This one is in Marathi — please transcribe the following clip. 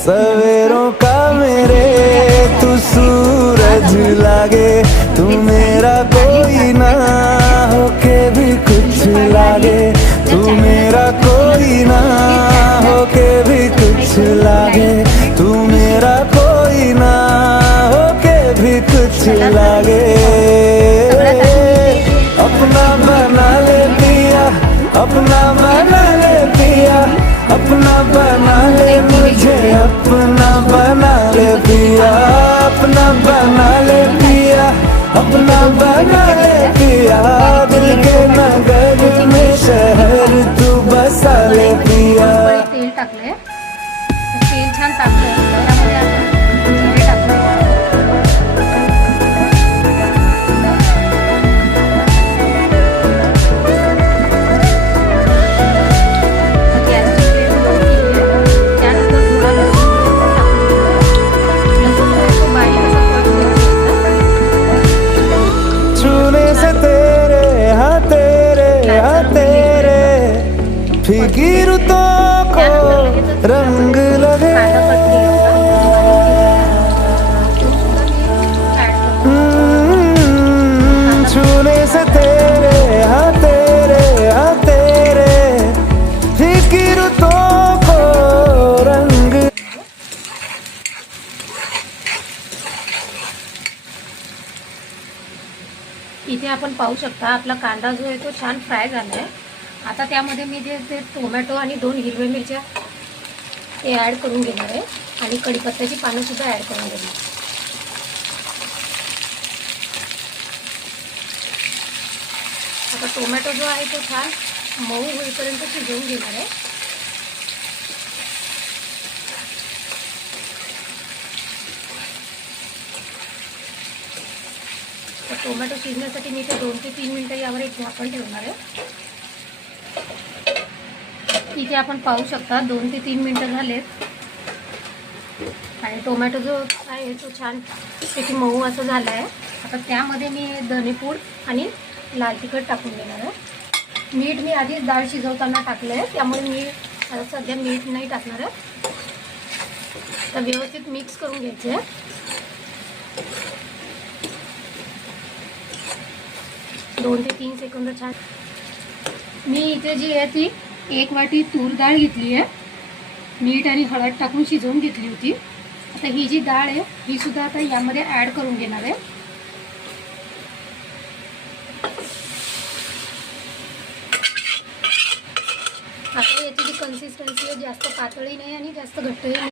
सवेरों का मेरे तू सूरज लागे, तू मेरा कोई ना होके भी कुछ लागे, तू मेरा कोई ना होके भी कुछ लागे, तू मेरा कोई ना होके भी कुछ लागे। अपना बना ले पिया, अपना बना ले पिया, अपना बना ले मुझे, अपना बना ले पिया, अपना बना ले पिया, अपना बना ले पिया, दिल के नगर में शहर तू बसा ले पिया। तेल टाकले, तेल छान टाकलं, त्यामध्ये आपण जिरे टाकलं, फीकी रुतों को रंग लगे, छूने से तेरे हाँ तेरे फीकी रुतों को रंग। इथे आपण पाहू शकता आपला कांदा जो आहे तो छान फ्राय झालाय। आता त्यामध्ये मी जे टोमॅटो आणि 2 हिरव्या मिरच्या ते ॲड करून घेणार आहे आणि कढीपत्त्याची पानं सुद्धा ॲड करून घेणार। आता टोमॅटो जो आहे तो छान मऊ होईपर्यंत शिजवून घेणार आहे। तर टोमॅटो शिजण्यासाठी मी ते 2 ते 3 मिनिटं यावर एक झाकण ठेवणार आहे। इथे आपण पाहू शकता 2 ते 3 मिनिटं झालेत आणि टोमॅटो जो आहे तो छान त्याची मऊ असं झाला आहे। आता त्यामध्ये मी धनेपूड आणि लाल तिखट टाकून देणार आहे। मीठ मी आधीच डाळ शिजवताना टाकलं आहे, त्यामुळे मी आता सध्या मीठ नाही टाकणार आहे। तर व्यवस्थित मिक्स करून घ्यायचं आहे। 2 ते 3 सेकंद छान। मी इथे जी आहे ती 1 वाटी तूर डाळ घेतली आहे, मीठ आणि हळद टाकून शिजवून घेतली होती। आता ही जी डाळ आहे ही सुद्धा आता यामध्ये ॲड करून घेणार आहे। आता याची जी कन्सिस्टन्सी आहे जास्त पातळी नाही आणि जास्त घट्टही नाही।